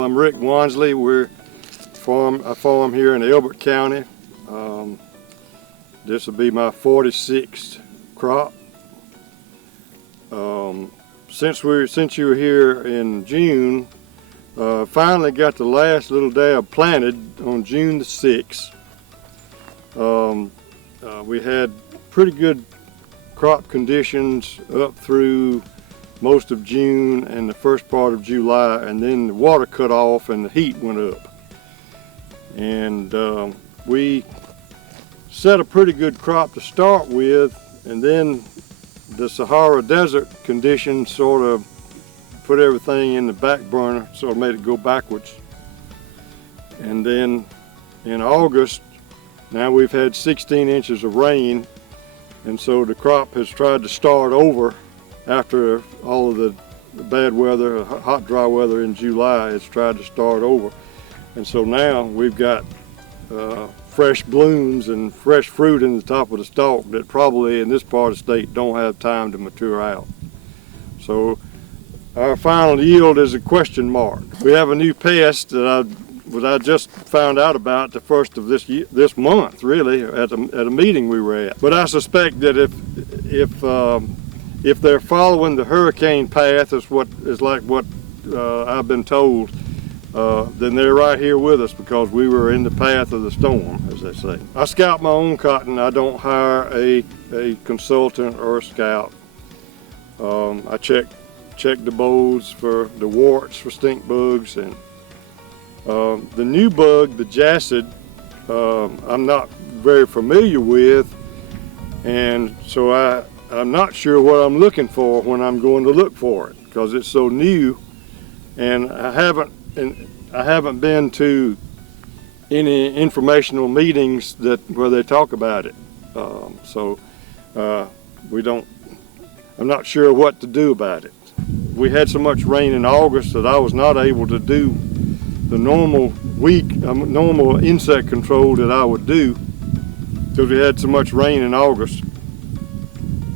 I'm Rick Wansley. We're a farm here in Elbert County. This will be my 46th crop. Since you were here in June, finally got the last little dab planted on June the 6th. We had pretty good crop conditions up through most of June and the first part of July, and then the water cut off and the heat went up. And we set a pretty good crop to start with, and then the Sahara Desert conditions sort of put everything in the back burner, sort of made it go backwards. And then in August, now we've had 16 inches of rain, and so the crop has tried to start over after all of the bad weather, hot, dry weather in July. It's tried to start over. And so now we've got fresh blooms and fresh fruit in the top of the stalk that probably in this part of the state don't have time to mature out. So our final yield is a question mark. We have a new pest that I just found out about the first of this month, really, at a meeting we were at. But I suspect that if they're following the hurricane path, is like what I've been told, then they're right here with us because we were in the path of the storm, as they say. I scout my own cotton. I don't hire a consultant or a scout. I check the bolls for the warts, for stink bugs, and the new bug, the jassid, I'm not very familiar with, and so I'm not sure what I'm looking for when I'm going to look for it because it's so new, and I haven't been to any informational meetings where they talk about it. I'm not sure what to do about it. We had so much rain in August that I was not able to do the normal insect control that I would do because we had so much rain in August,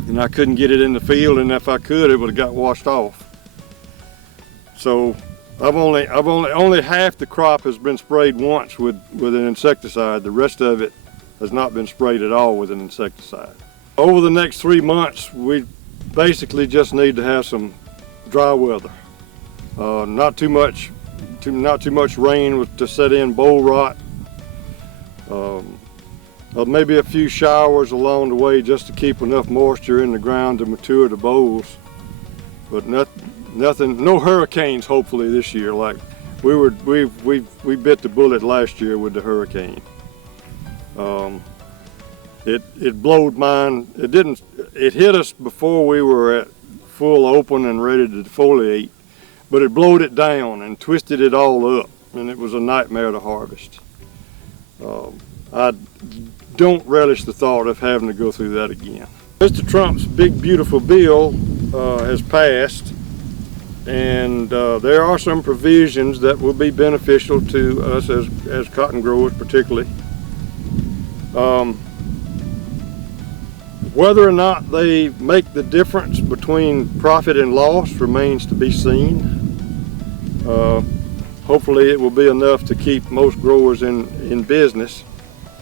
and I couldn't get it in the field, and if I could, it would have got washed off. So only half the crop has been sprayed once with an insecticide. The rest of it has not been sprayed at all with an insecticide. Over the next 3 months, we basically just need to have some dry weather. Not too much rain to set in boll rot. Maybe a few showers along the way just to keep enough moisture in the ground to mature the bolls. But no hurricanes hopefully this year. Like we bit the bullet last year with the hurricane. It blowed mine. It hit us before we were at full open and ready to defoliate, but it blowed it down and twisted it all up, and it was a nightmare to harvest. I don't relish the thought of having to go through that again. Mr. Trump's big beautiful bill has passed, and there are some provisions that will be beneficial to us as cotton growers particularly. Whether or not they make the difference between profit and loss remains to be seen. Hopefully it will be enough to keep most growers in business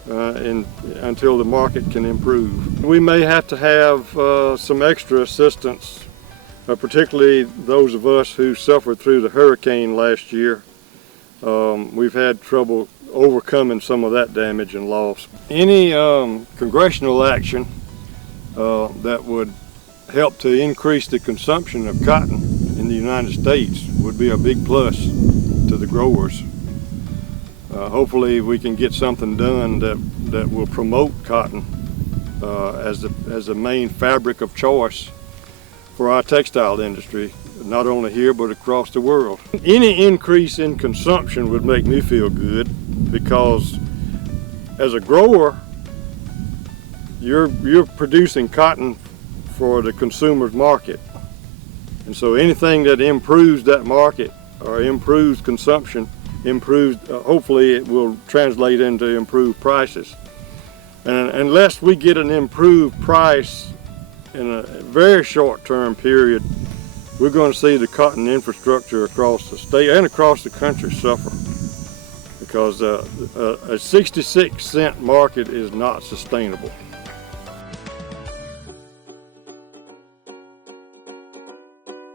until the market can improve. We may have to have some extra assistance, particularly those of us who suffered through the hurricane last year. We've had trouble overcoming some of that damage and loss. Any congressional action that would help to increase the consumption of cotton in the United States would be a big plus to the growers. Hopefully we can get something done that will promote cotton as the main fabric of choice for our textile industry, not only here but across the world. Any increase in consumption would make me feel good because as a grower, you're producing cotton for the consumer's market, and so anything that improves that market or improves consumption, hopefully it will translate into improved prices. And unless we get an improved price in a very short-term period, we're going to see the cotton infrastructure across the state and across the country suffer, because a 66-cent market is not sustainable.